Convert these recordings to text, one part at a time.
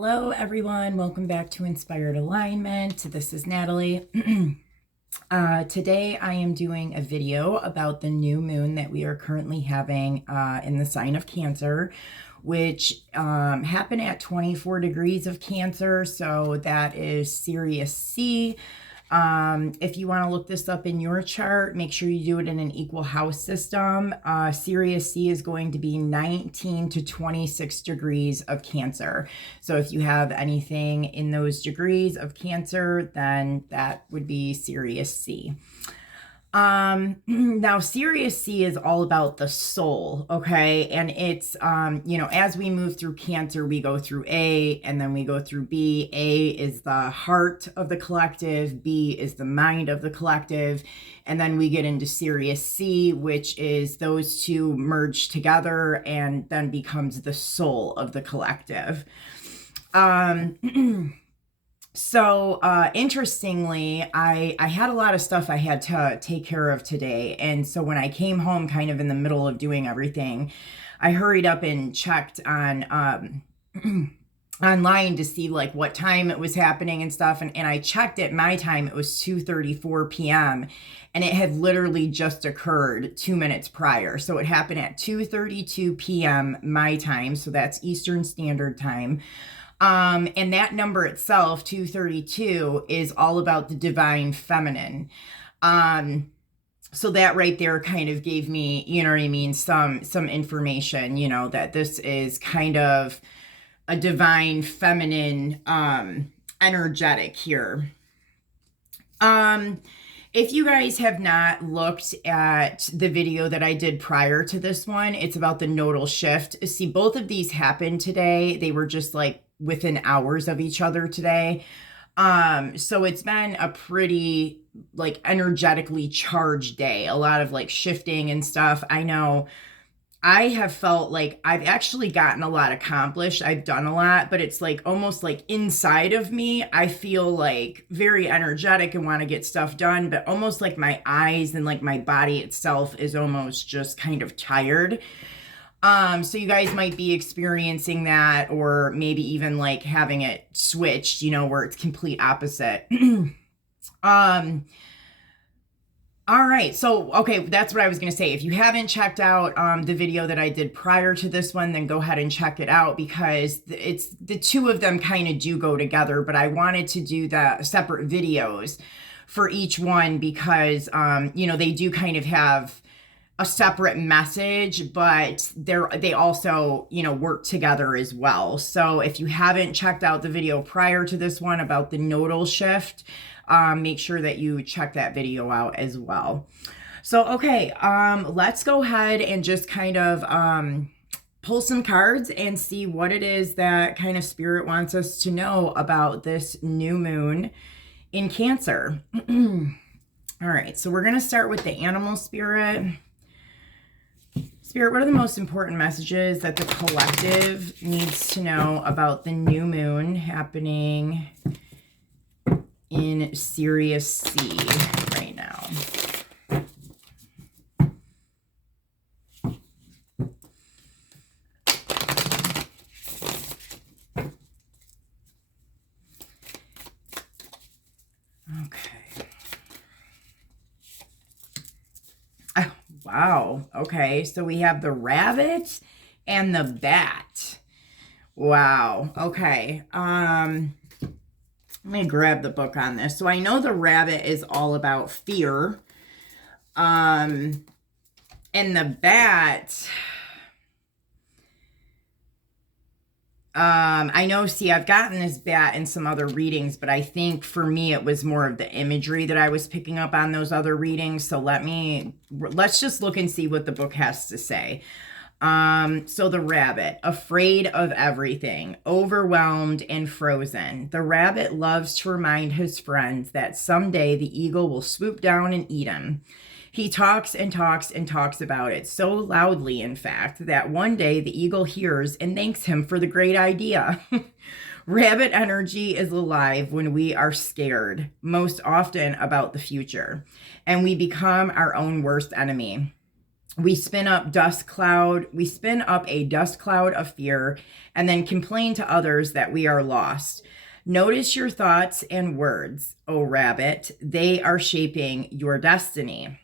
Hello, everyone. Welcome back to Inspired Alignment. This is Natalie. Today, I am doing a video about the new moon that we are currently having in the sign of Cancer, which happened at 24 degrees of Cancer. So that is Sirius C. If you want to look this up in your chart, make sure you do it in an equal house system. Sirius C is going to be 19 to 26 degrees of Cancer. So if you have anything in those degrees of Cancer, then that would be Sirius C. Now Sirius C is all about the soul, okay? And it's, as we move through Cancer, we go through A and then we go through B. A is the heart of the collective, B is the mind of the collective, and then we get into Sirius C, which is those two merge together and then becomes the soul of the collective. So interestingly, I had a lot of stuff I had to take care of today. And so when I came home kind of in the middle of doing everything, I hurried up and checked on online to see like what time it was happening and stuff. And I checked at my time, it was 2:34 p.m. and it had literally just occurred 2 minutes prior. So it happened at 2:32 p.m. my time. So that's Eastern Standard Time. And that number itself, 232, is all about the divine feminine. So that right there kind of gave me, you know what I mean, some information, that this is kind of a divine feminine energetic here. If you guys have not looked at the video that I did prior to this one, it's about the nodal shift. See, both of these happened today. They were just like within hours of each other today. So it's been a pretty like energetically charged day, a lot of like shifting and stuff. I know I have felt like I've actually gotten a lot accomplished. I've done a lot, but it's like almost like inside of me, I feel like very energetic and want to get stuff done, but almost like my eyes and like my body itself is almost just kind of tired. So you guys might be experiencing that, or maybe even like having it switched, where it's complete opposite. All right. So, okay, that's what I was going to say. If you haven't checked out the video that I did prior to this one, then go ahead and check it out, because it's the two of them kind of do go together, but I wanted to do the separate videos for each one because, they do kind of have a separate message, but they also, work together as well. So if you haven't checked out the video prior to this one about the nodal shift, make sure that you check that video out as well. So, okay, let's go ahead and just kind of pull some cards and see what it is that kind of spirit wants us to know about this new moon in Cancer. All right, so we're going to start with the animal spirit. Spirit, what are the most important messages that the collective needs to know about the new moon happening in Sirius C right now? Okay. Oh, wow. Okay. So we have the rabbit and the bat. Wow. Okay. Let me grab the book on this. So I know the rabbit is all about fear. And the bat, I know, see, I've gotten this bat in some other readings, but I think for me, it was more of the imagery that I was picking up on those other readings. So let's just look and see what the book has to say. So the rabbit, afraid of everything, overwhelmed and frozen. The rabbit loves to remind his friends that someday the eagle will swoop down and eat him. He talks and talks and talks about it, so loudly, in fact, that one day the eagle hears and thanks him for the great idea. Rabbit energy is alive when we are scared, most often about the future, and we become our own worst enemy. We spin up we spin up a dust cloud of fear and then complain to others that we are lost. Notice your thoughts and words, O rabbit. They are shaping your destiny.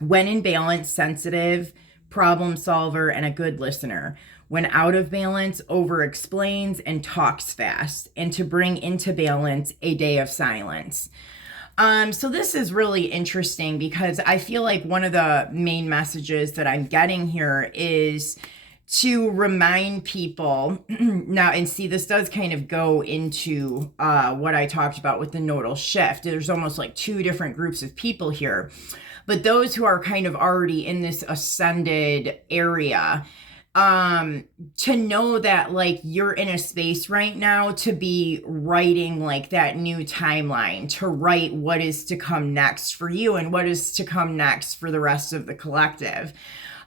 When in balance, sensitive, problem solver, and a good listener. When out of balance, over explains and talks fast. And to bring into balance, a day of silence. So this is really interesting because I feel like one of the main messages that I'm getting here is to remind people now, and see, this does kind of go into what I talked about with the nodal shift. There's almost like two different groups of people here, but those who are kind of already in this ascended area, to know that like you're in a space right now to be writing like that new timeline, to write what is to come next for you and what is to come next for the rest of the collective.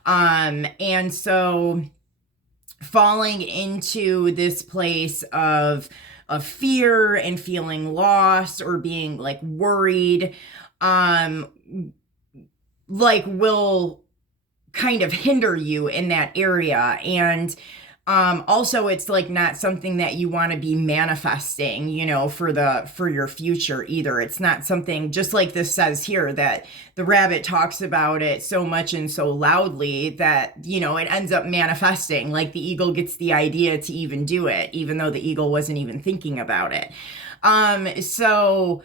And so falling into this place of fear and feeling lost or being like worried, like will kind of hinder you in that area. And also it's like not something that you want to be manifesting, you know, for your future either. It's not something, just like this says here, that the rabbit talks about it so much and so loudly that, you know, it ends up manifesting. Like the eagle gets the idea to even do it, even though the eagle wasn't even thinking about it. So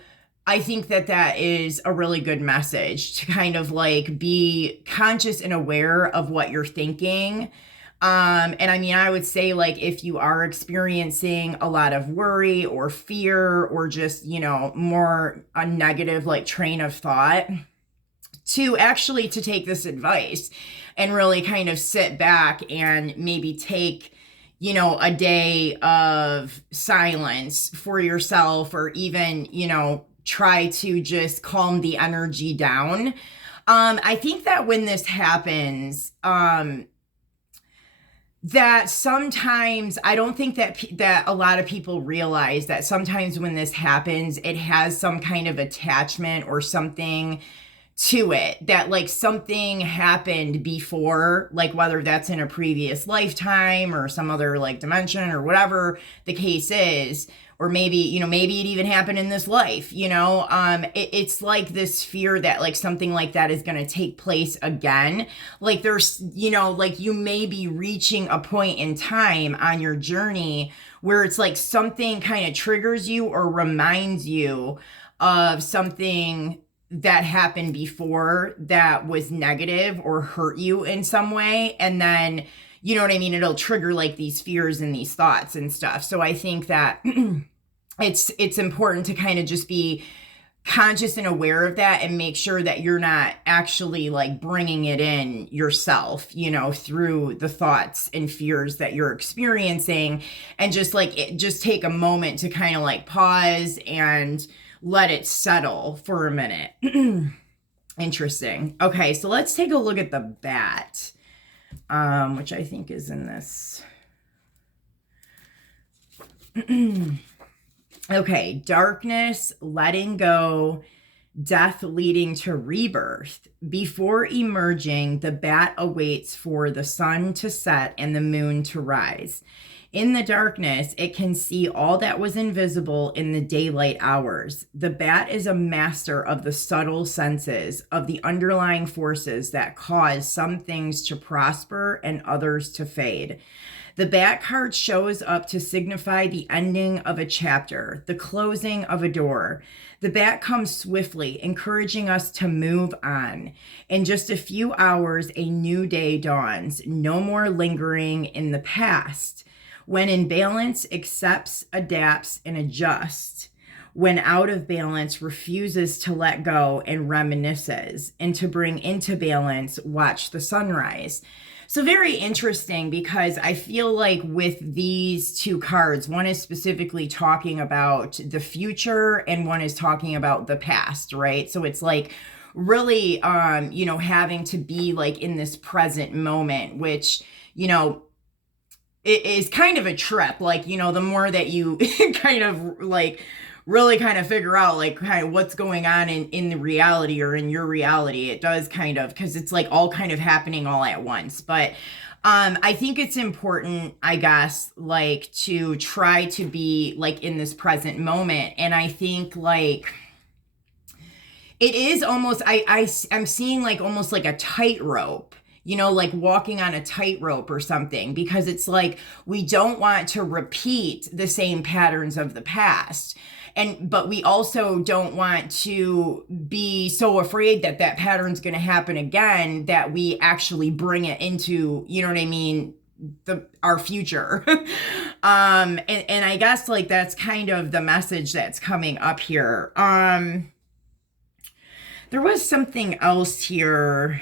I think that that is a really good message, to kind of like be conscious and aware of what you're thinking. And I mean, I would say like if you are experiencing a lot of worry or fear or just, you know, more a negative like train of thought, to take this advice and really kind of sit back and maybe take, you know, a day of silence for yourself, or even, you know, try to just calm the energy down. I think that when this happens, that sometimes, I don't think that a lot of people realize that sometimes when this happens, it has some kind of attachment or something to it, that like something happened before, like whether that's in a previous lifetime or some other like dimension or whatever the case is, or maybe, you know, maybe it even happened in this life, you know. It's like this fear that like something like that is going to take place again. Like there's, you know, like you may be reaching a point in time on your journey where it's like something kind of triggers you or reminds you of something that happened before that was negative or hurt you in some way. And then, you know what I mean? It'll trigger like these fears and these thoughts and stuff. So I think that it's important to kind of just be conscious and aware of that and make sure that you're not actually like bringing it in yourself, you know, through the thoughts and fears that you're experiencing, and just just take a moment to kind of like pause and let it settle for a minute. Interesting. Okay, so let's take a look at the bat, which I think is in this. Okay, darkness, letting go, death leading to rebirth. Before emerging, the bat awaits for the sun to set and the moon to rise. In the darkness, it can see all that was invisible in the daylight hours. The bat is a master of the subtle senses, of the underlying forces that cause some things to prosper and others to fade. The bat card shows up to signify the ending of a chapter, the closing of a door. The bat comes swiftly, encouraging us to move on. In just a few hours, a new day dawns. No more lingering in the past. When in balance, accepts, adapts, and adjusts. When out of balance, refuses to let go and reminisces. And to bring into balance, watch the sunrise. So very interesting, because I feel like with these two cards, one is specifically talking about the future and one is talking about the past, right? So it's like really, you know, having to be like in this present moment, which, you know, it is kind of a trip. Like, you know, the more that you kind of like really kind of figure out like kind of what's going on in the reality or in your reality. It does kind of, because it's like all kind of happening all at once. But I think it's important, I guess, like to try to be like in this present moment. And I think like it is almost, I'm seeing like almost like a tightrope, you know, like walking on a tightrope or something, because it's like we don't want to repeat the same patterns of the past. But we also don't want to be so afraid that that pattern's going to happen again that we actually bring it into, you know what I mean, our future. And I guess like that's kind of the message that's coming up here. There was something else here.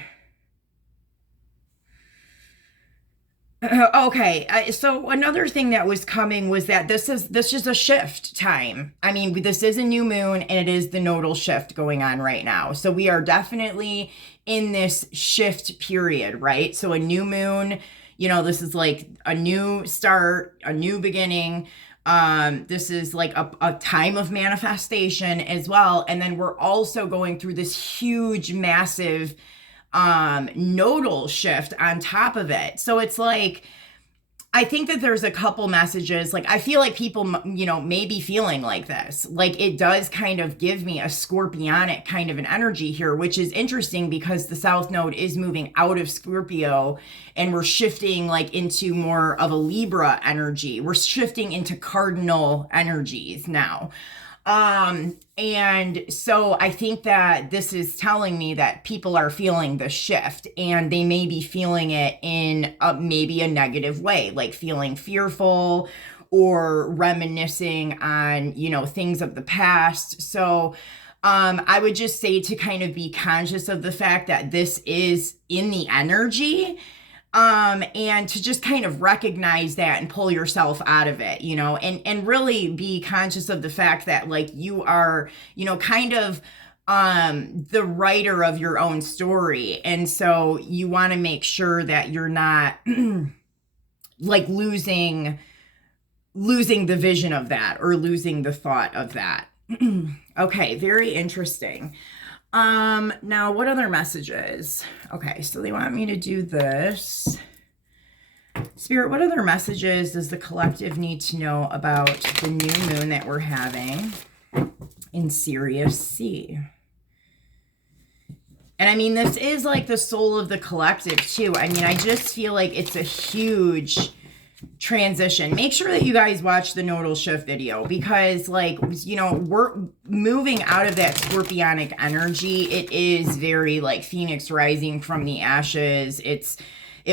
Okay, so another thing that was coming was that this is a shift time. I mean, this is a new moon and it is the nodal shift going on right now. So we are definitely in this shift period, right? So a new moon, you know, this is like a new start, a new beginning. This is like a time of manifestation as well. And then we're also going through this huge, massive nodal shift on top of it. So it's like, I think that there's a couple messages. Like, I feel like people, you know, may be feeling like this. Like, it does kind of give me a scorpionic kind of an energy here, which is interesting because the South Node is moving out of Scorpio and we're shifting like into more of a Libra energy. We're shifting into cardinal energies now. And so I think that this is telling me that people are feeling the shift and they may be feeling it in maybe a negative way, like feeling fearful or reminiscing on, you know, things of the past. So, I would just say to kind of be conscious of the fact that this is in the energy. And to just kind of recognize that and pull yourself out of it, you know, and really be conscious of the fact that like you are, you know, kind of, the writer of your own story. And so you want to make sure that you're not like losing the vision of that or losing the thought of that. Okay. Very interesting. Now what other messages? Okay, so they want me to do this. Spirit, what other messages does the collective need to know about the new moon that we're having in Sirius C? And I mean, this is like the soul of the collective too. I mean, I just feel like it's a huge transition. Make sure that you guys watch the nodal shift video because like, you know, we're moving out of that scorpionic energy. It is very like Phoenix rising from the ashes. It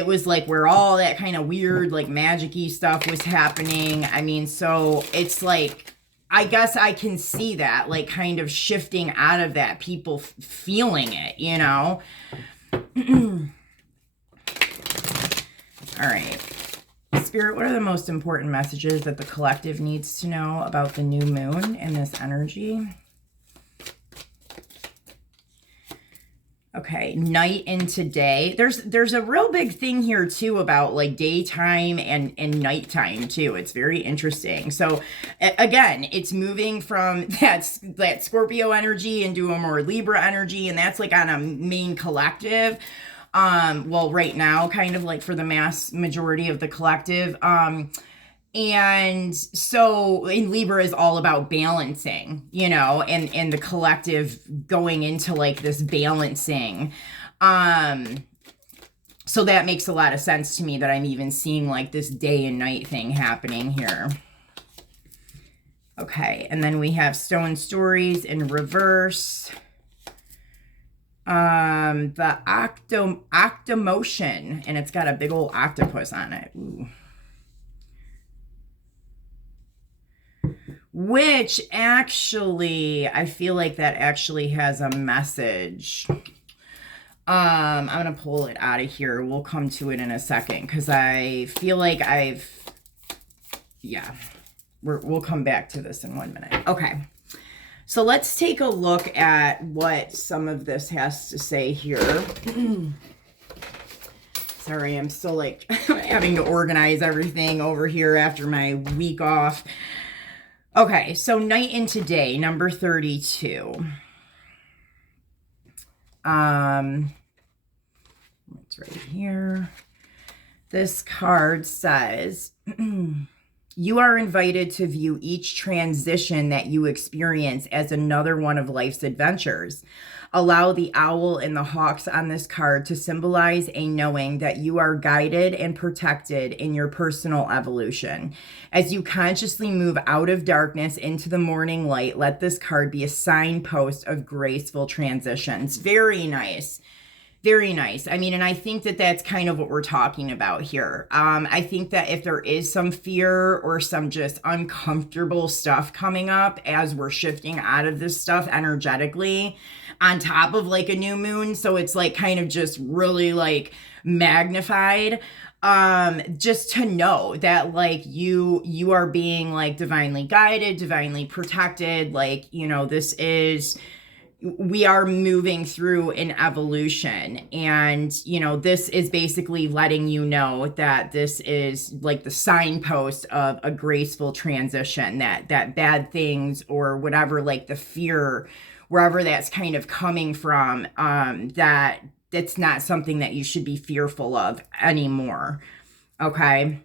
was like where all that kind of weird like magic-y stuff was happening. I mean, so it's like, I guess I can see that like kind of shifting out of that, people feeling it, you know? All right. Spirit, what are the most important messages that the collective needs to know about the new moon and this energy? Okay, night into day. There's a real big thing here too about like daytime and nighttime too. It's very interesting. So again, it's moving from that Scorpio energy into a more Libra energy, and that's like on a main collective. Well, right now, kind of like for the mass majority of the collective. And so in Libra is all about balancing, you know, and the collective going into like this balancing. So that makes a lot of sense to me that I'm even seeing like this day and night thing happening here. Okay. And then we have Stone Stories in reverse. The Octomotion, and it's got a big old octopus on it. Ooh. Which actually, I feel like that actually has a message. I'm going to pull it out of here. We'll come to it in a second because I feel like we'll come back to this in 1 minute. Okay. So let's take a look at what some of this has to say here. Sorry, I'm still like having to organize everything over here after my week off. Okay, so night into day, number 32. It's right here. This card says, you are invited to view each transition that you experience as another one of life's adventures. Allow the owl and the hawks on this card to symbolize a knowing that you are guided and protected in your personal evolution. As you consciously move out of darkness into the morning light, let this card be a signpost of graceful transitions. Very nice. Very nice. I mean, and I think that that's kind of what we're talking about here. I think that if there is some fear or some just uncomfortable stuff coming up as we're shifting out of this stuff energetically on top of like a new moon, so it's like kind of just really like magnified, just to know that like you are being like divinely guided, divinely protected, like, you know, we are moving through an evolution, and you know, this is basically letting you know that this is like the signpost of a graceful transition, that bad things or whatever, like the fear, wherever that's kind of coming from, that it's not something that you should be fearful of anymore. Okay,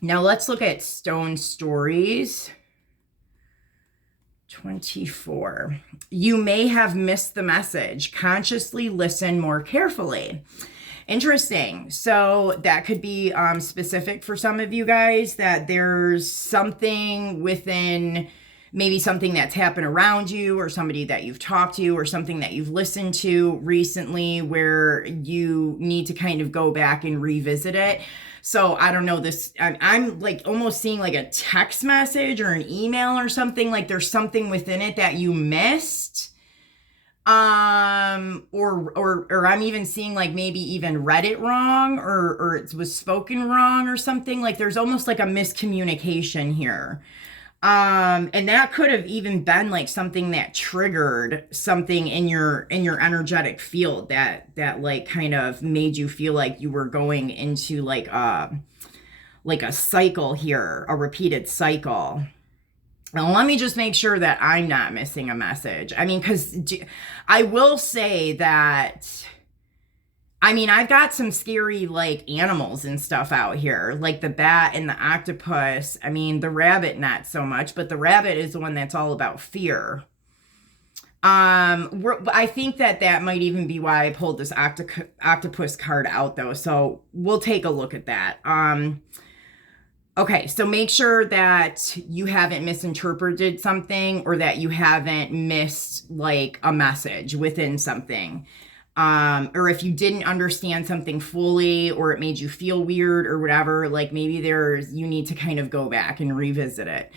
now let's look at Stone Stories 24. You may have missed the message. Consciously listen more carefully. Interesting. So that could be specific for some of you guys, that there's something within, maybe something that's happened around you or somebody that you've talked to or something that you've listened to recently where you need to kind of go back and revisit it. So I don't know, this, I'm like almost seeing like a text message or an email or something, like there's something within it that you missed. Or I'm even seeing like maybe even read it wrong, or it was spoken wrong or something. Like there's almost like a miscommunication here. And that could have even been like something that triggered something in your energetic field that like kind of made you feel like you were going into like a cycle here, a repeated cycle. Now, let me just make sure that I'm not missing a message. I mean, because I will say that, I mean, I've got some scary like animals and stuff out here, like the bat and the octopus. I mean, the rabbit, not so much, but the rabbit is the one that's all about fear. I think that might even be why I pulled this octopus card out though. So we'll take a look at that. Okay, so make sure that you haven't misinterpreted something or that you haven't missed like a message within something. Or if you didn't understand something fully or it made you feel weird or whatever, like maybe you need to kind of go back and revisit it.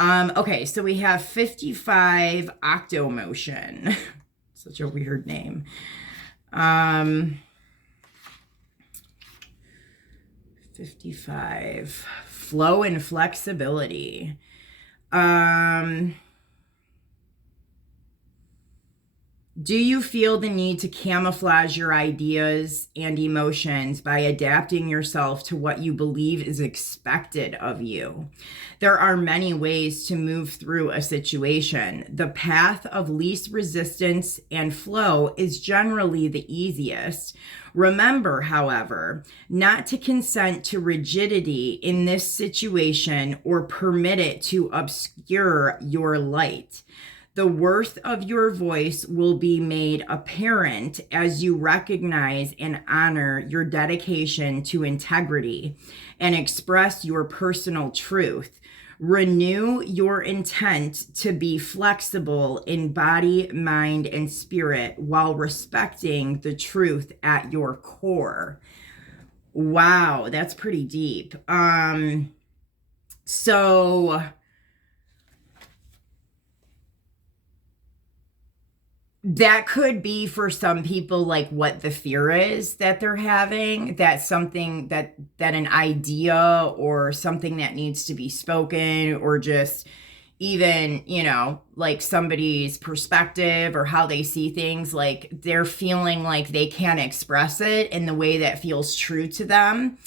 Okay, so we have 55 Octomotion. Such a weird name. 55 Flow and Flexibility. Do you feel the need to camouflage your ideas and emotions by adapting yourself to what you believe is expected of you? There are many ways to move through a situation. The path of least resistance and flow is generally the easiest. Remember, however, not to consent to rigidity in this situation or permit it to obscure your light. The worth of your voice will be made apparent as you recognize and honor your dedication to integrity and express your personal truth. Renew your intent to be flexible in body, mind, and spirit while respecting the truth at your core. Wow, that's pretty deep. So that could be for some people like what the fear is that they're having, that something that an idea or something that needs to be spoken, or just even, you know, like somebody's perspective or how they see things, like they're feeling like they can't express it in the way that feels true to them,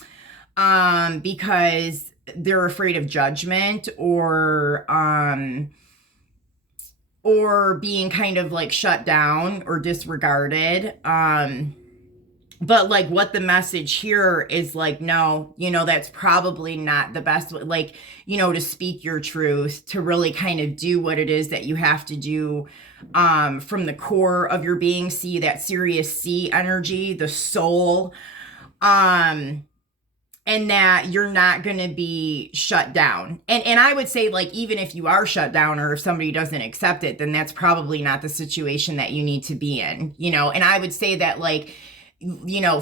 because they're afraid of judgment or being kind of like shut down or disregarded. But like what the message here is like, no, that's probably not the best way, like, to speak your truth, to really kind of do what it is that you have to do from the core of your being. See that Sirius C energy, the soul, and that you're not going to be shut down. And I would say, like, even if you are shut down or if somebody doesn't accept it, then that's probably not the situation that you need to be in, and I would say that, like,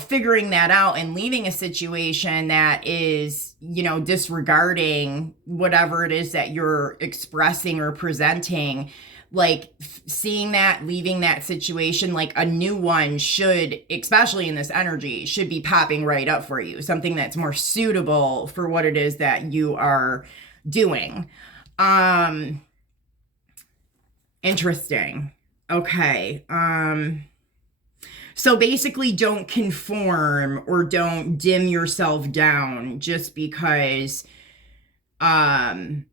figuring that out and leaving a situation that is, disregarding whatever it is that you're expressing or presenting, like seeing that, leaving that situation, like a new one should, especially in this energy, should be popping right up for you. Something that's more suitable for what it is that you are doing. Interesting. Okay. So basically, don't conform or don't dim yourself down just because of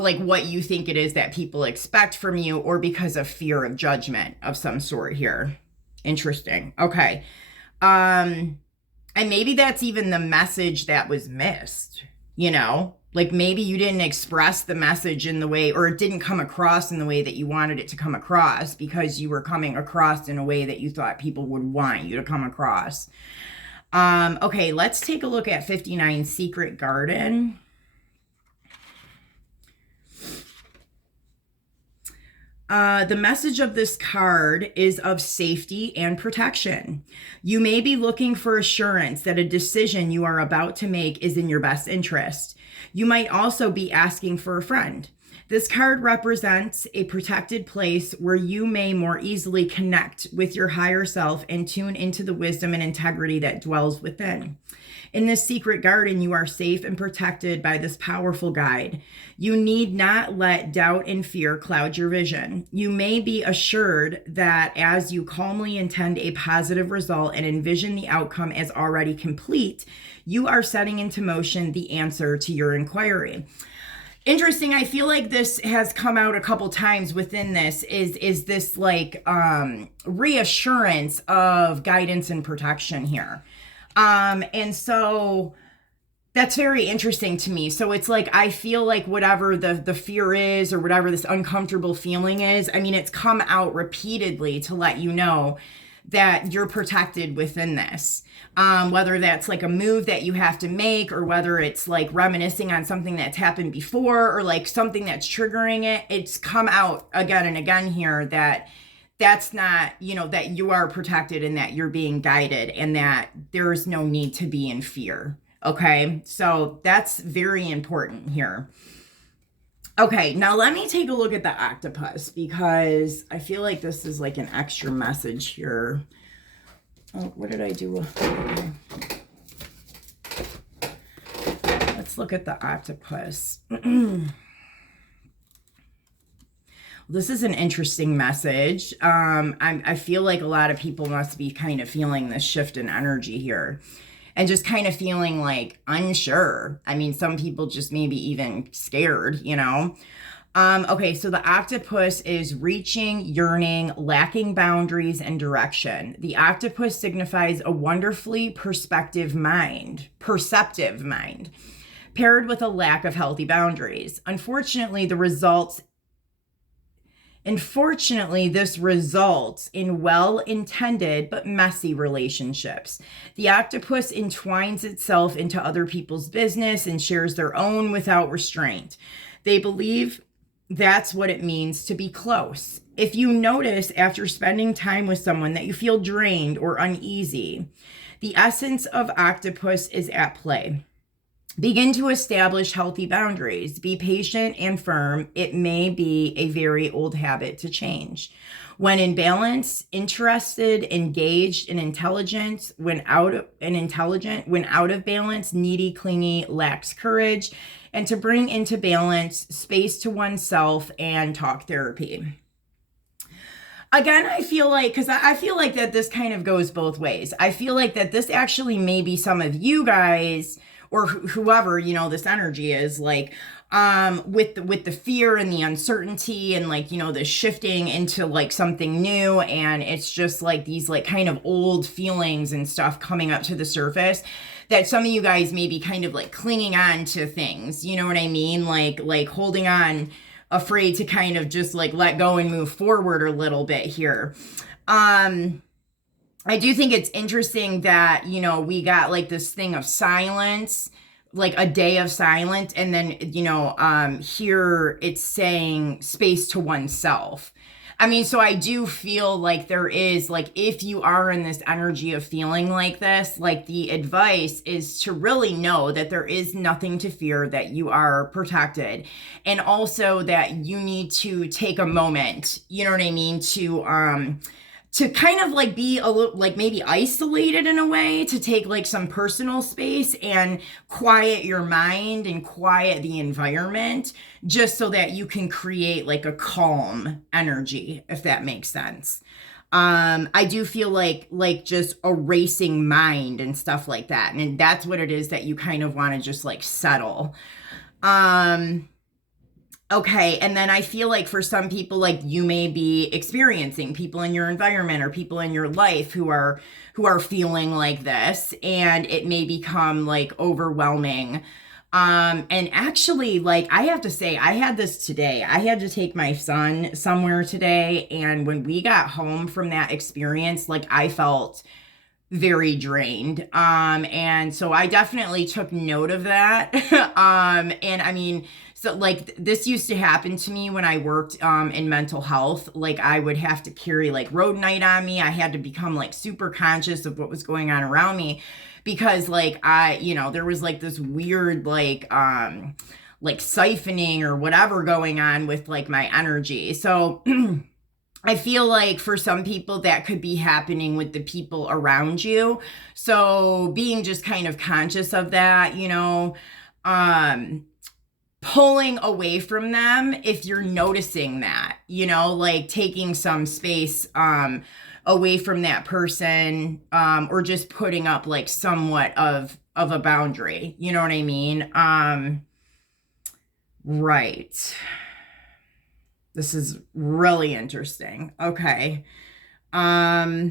like what you think it is that people expect from you, or because of fear of judgment of some sort here. Interesting. Okay. And maybe that's even the message that was missed, like maybe you didn't express the message in the way, or it didn't come across in the way that you wanted it to come across because you were coming across in a way that you thought people would want you to come across. Okay, let's take a look at 59 Secret Garden. The message of this card is of safety and protection. You may be looking for assurance that a decision you are about to make is in your best interest. You might also be asking for a friend. This card represents a protected place where you may more easily connect with your higher self and tune into the wisdom and integrity that dwells within. In this secret garden, you are safe and protected by this powerful guide. You need not let doubt and fear cloud your vision. You may be assured that as you calmly intend a positive result and envision the outcome as already complete, you are setting into motion the answer to your inquiry. Interesting. I feel like this has come out a couple times within this is this like reassurance of guidance and protection here. And so that's very interesting to me. So it's like, I feel like whatever the fear is, or whatever this uncomfortable feeling is, I mean, it's come out repeatedly to let you know that you're protected within this. Whether that's like a move that you have to make, or whether it's like reminiscing on something that's happened before, or like something that's triggering it, it's come out again and again here that that's not, that you are protected and that you're being guided and that there is no need to be in fear. Okay, so that's very important here. Okay, now let me take a look at the octopus, because I feel like this is like an extra message here. Oh, what did I do? Okay. Let's look at the octopus. This is an interesting message. I feel like a lot of people must be kind of feeling this shift in energy here, and just kind of feeling like unsure. I mean, some people just maybe even scared, Okay, so the octopus is reaching, yearning, lacking boundaries and direction. The octopus signifies a wonderfully perceptive mind, paired with a lack of healthy boundaries. Unfortunately, this results in well-intended but messy relationships. The octopus entwines itself into other people's business and shares their own without restraint. They believe that's what it means to be close. If you notice after spending time with someone that you feel drained or uneasy, the essence of octopus is at play. Begin to establish healthy boundaries. Be patient and firm. It may be a very old habit to change. When in balance, interested, engaged, and intelligent. When out of balance, needy, clingy, lacks courage. And to bring into balance, space to oneself and talk therapy. Again, I feel like that this kind of goes both ways. I feel like that this actually may be some of you guys, or whoever, you know, this energy is like, with the fear and the uncertainty and like, you know, the shifting into like something new. And it's just like these like kind of old feelings and stuff coming up to the surface that some of you guys may be kind of like clinging on to things, you know what I mean? Like holding on, afraid to kind of just like let go and move forward a little bit here. I do think it's interesting that, you know, we got like this thing of silence, like a day of silence. And then, you know, here it's saying space to oneself. I mean, so I do feel like there is like, if you are in this energy of feeling like this, like the advice is to really know that there is nothing to fear, that you are protected. And also that you need to take a moment, you know what I mean? To kind of like be a little like maybe isolated in a way, to take like some personal space and quiet your mind and quiet the environment, just so that you can create like a calm energy, if that makes sense. I do feel like just erasing mind and stuff like that. And that's what it is that you kind of want to just like settle. Okay, and then I feel like for some people, like you may be experiencing people in your environment or people in your life who are feeling like this, and it may become like overwhelming. And actually, like I have to say, I had this today. I had to take my son somewhere today, and when we got home from that experience, like I felt very drained. And so I definitely took note of that. And I mean, so like this used to happen to me when I worked in mental health. Like I would have to carry like road night on me. I had to become like super conscious of what was going on around me, because like you know, there was like this weird like siphoning or whatever going on with like my energy. So I feel like for some people that could be happening with the people around you. So being just kind of conscious of that, you know, pulling away from them if you're noticing that, you know, like taking some space away from that person, or just putting up like somewhat of a boundary, you know what I mean? Right. This is really interesting. Okay. All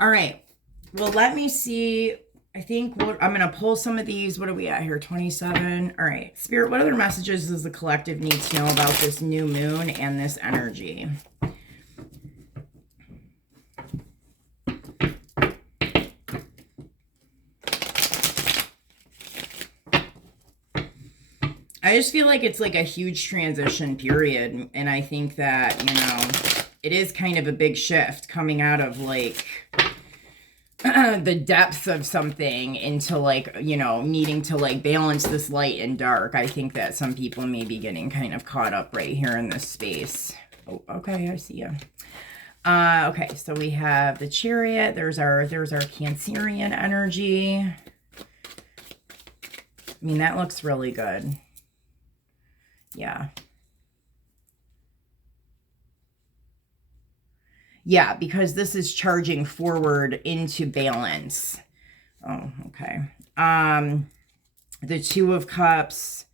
right. Well, let me see. I think I'm going to pull some of these. What are we at here? 27. All right. Spirit, what other messages does the collective need to know about this new moon and this energy? I just feel like it's like a huge transition period. And I think that, you know, it is kind of a big shift coming out of like the depths of something into like, you know, needing to like balance this light and dark. I think that some people may be getting kind of caught up right here in this space. Oh, okay. I see you. Okay. So we have the Chariot. There's our Cancerian energy. I mean, that looks really good. Yeah. Yeah, because this is charging forward into balance. Oh, okay. The Two of Cups,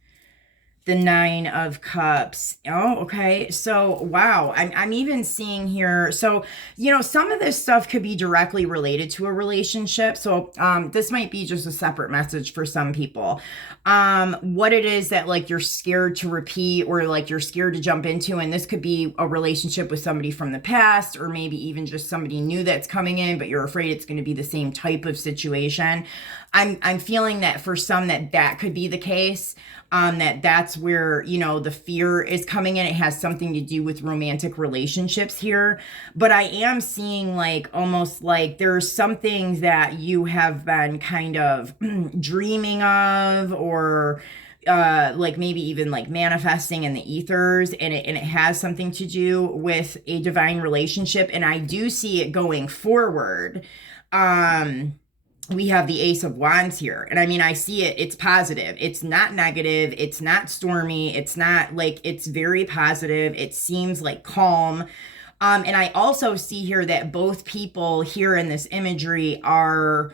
the Nine of Cups. Oh, okay. So, wow. I'm even seeing here. So, you know, some of this stuff could be directly related to a relationship. So, this might be just a separate message for some people. What it is that like you're scared to repeat, or like you're scared to jump into, and this could be a relationship with somebody from the past, or maybe even just somebody new that's coming in, but you're afraid it's going to be the same type of situation. I'm feeling that for some that could be the case. That's where, you know, the fear is coming in. It has something to do with romantic relationships here. But I am seeing like almost like there's something that you have been kind of dreaming of, or like maybe even like manifesting in the ethers, and it has something to do with a divine relationship. And I do see it going forward. We have the Ace of Wands here. And I mean, I see it. It's positive. It's not negative. It's not stormy. It's not like, it's very positive. It seems like calm. And I also see here that both people here in this imagery are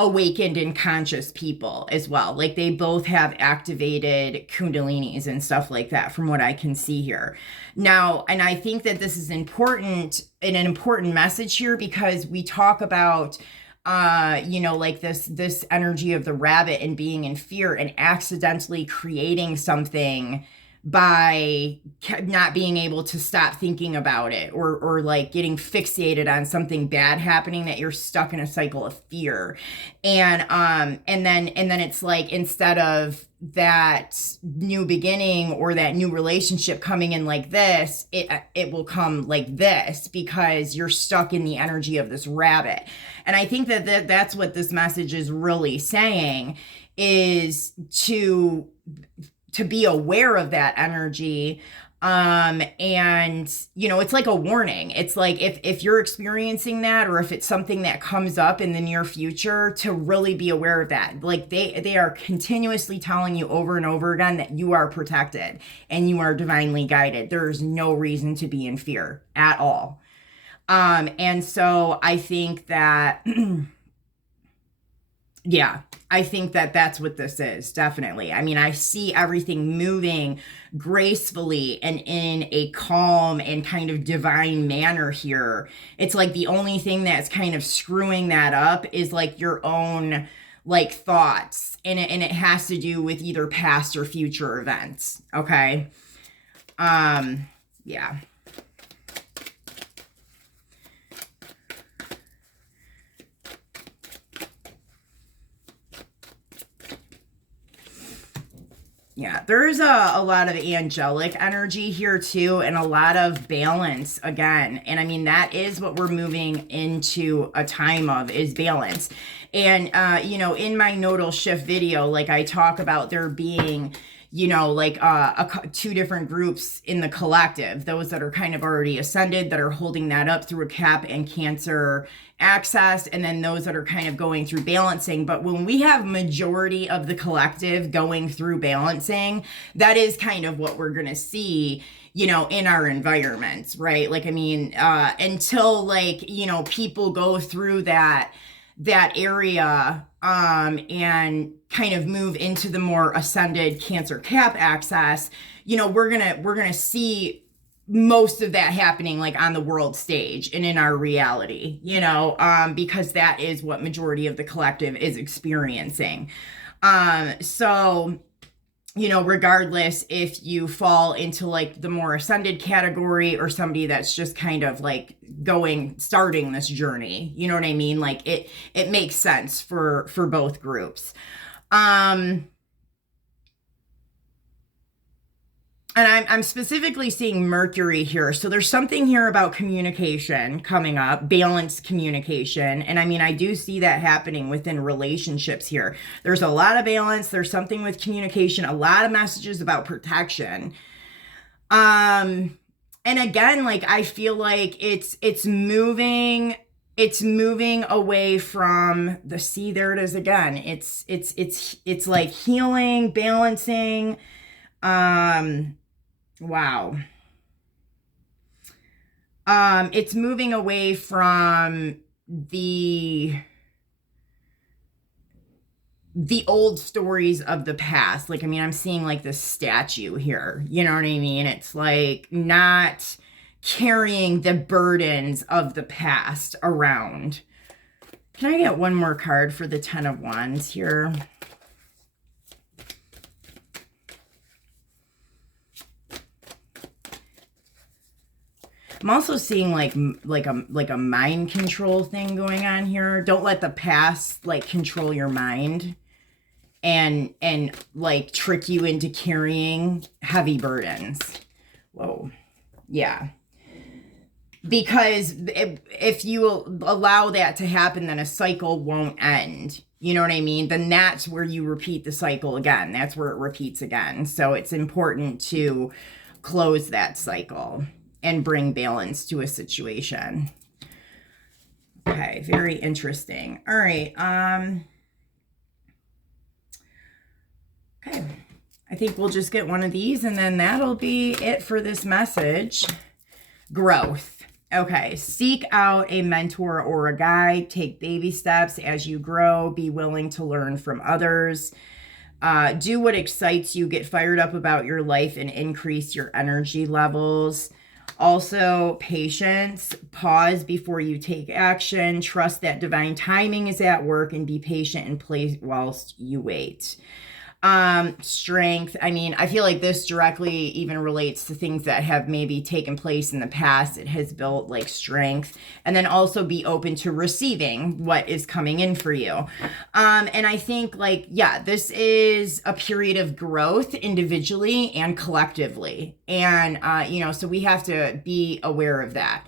awakened and conscious people as well. Like they both have activated kundalinis and stuff like that from what I can see here. Now, and I think that this is important, and an important message here, because we talk about like this energy of the rabbit and being in fear and accidentally creating something by not being able to stop thinking about it, or like getting fixated on something bad happening, that you're stuck in a cycle of fear. And then it's like, instead of that new beginning or that new relationship coming in like this, it will come like this, because you're stuck in the energy of this rabbit. And I think that's what this message is really saying, is to be aware of that energy. And it's like a warning. It's like, if you're experiencing that, or if it's something that comes up in the near future, to really be aware of that. Like they are continuously telling you over and over again that you are protected and you are divinely guided. There is no reason to be in fear at all. And so I think that yeah, I think that that's what this is, definitely. I mean, I see everything moving gracefully and in a calm and kind of divine manner here. It's like the only thing that's kind of screwing that up is like your own like thoughts, and it has to do with either past or future events. Okay. Yeah. Yeah, there's a lot of angelic energy here too, and a lot of balance again. And I mean, that is what we're moving into a time of, is balance. And, in my nodal shift video, like I talk about there being, like two different groups in the collective, those that are kind of already ascended, that are holding that up through a Cap and Cancer access, and then those that are kind of going through balancing. But when we have majority of the collective going through balancing, that is kind of what we're going to see, in our environments, right? Like, I mean, until like, people go through that area, and kind of move into the more ascended Cancer Cap access, we're gonna see most of that happening like on the world stage and in our reality, because that is what majority of the collective is experiencing. So, regardless if you fall into like the more ascended category, or somebody that's just kind of like starting this journey, you know what I mean? Like it makes sense for both groups. And I'm specifically seeing Mercury here. So there's something here about communication coming up, balanced communication. And I mean, I do see that happening within relationships here. There's a lot of balance. There's something with communication, a lot of messages about protection. And again, like, I feel like it's moving away from there it is again. It's like healing, balancing, wow. It's moving away from the old stories of the past. Like, I mean, I'm seeing like this statue here, you know what I mean? It's like not carrying the burdens of the past around. Can I get one more card for the Ten of Wands here? I'm also seeing like a mind control thing going on here. Don't let the past like control your mind and like trick you into carrying heavy burdens. Whoa. Yeah. Because if you allow that to happen, then a cycle won't end. You know what I mean? Then that's where you repeat the cycle again. That's where it repeats again. So it's important to close that cycle and bring balance to a situation. Okay, very interesting. All right. Okay. I think we'll just get one of these, and then that'll be it for this message. Growth. Okay, seek out a mentor or a guide. Take baby steps as you grow. Be willing to learn from others. Do what excites you. Get fired up about your life and increase your energy levels. Also, patience. Pause before you take action. Trust that divine timing is at work and be patient and play whilst you wait. Strength. I mean, I feel like this directly even relates to things that have maybe taken place in the past. It has built like strength. And then also be open to receiving what is coming in for you. And I think like, yeah, this is a period of growth individually and collectively. And, so we have to be aware of that.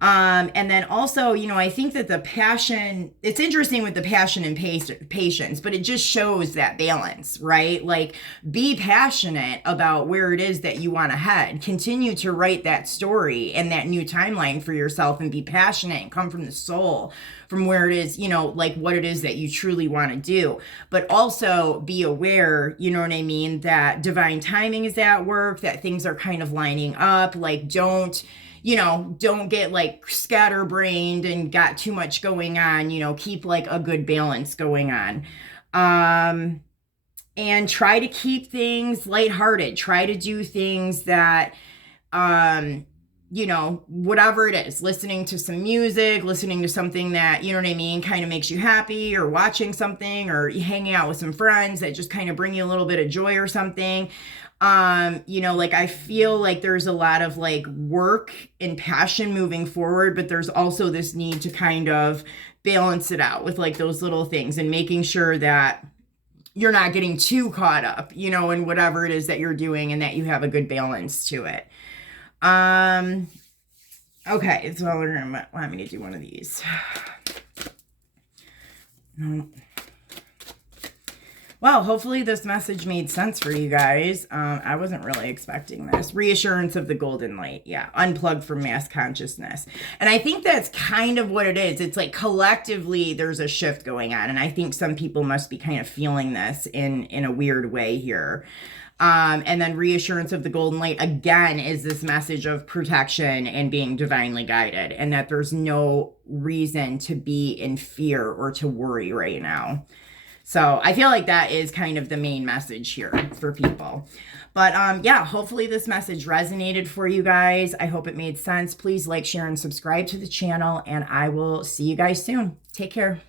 And then also, I think that the passion, it's interesting with the passion and patience, but it just shows that balance, right? Like be passionate about where it is that you want to head. Continue to write that story and that new timeline for yourself and be passionate and come from the soul from where it is, like what it is that you truly want to do. But also be aware, you know what I mean, that divine timing is at work, that things are kind of lining up. Like don't get like scatterbrained and got too much going on, keep like a good balance going on. And try to keep things lighthearted. Try to do things that, whatever it is, listening to some music, listening to something that, kind of makes you happy, or watching something, or hanging out with some friends that just kind of bring you a little bit of joy or something. I feel like there's a lot of like work and passion moving forward, but there's also this need to kind of balance it out with like those little things and making sure that you're not getting too caught up, in whatever it is that you're doing, and that you have a good balance to it. Okay, so we're gonna want me to do one of these. No. Well, hopefully this message made sense for you guys. I wasn't really expecting this. Reassurance of the golden light. Yeah, unplugged from mass consciousness. And I think that's kind of what it is. It's like collectively there's a shift going on. And I think some people must be kind of feeling this in a weird way here. And then reassurance of the golden light, again, is this message of protection and being divinely guided. And that there's no reason to be in fear or to worry right now. So I feel like that is kind of the main message here for people. But hopefully this message resonated for you guys. I hope it made sense. Please like, share, and subscribe to the channel, and I will see you guys soon. Take care.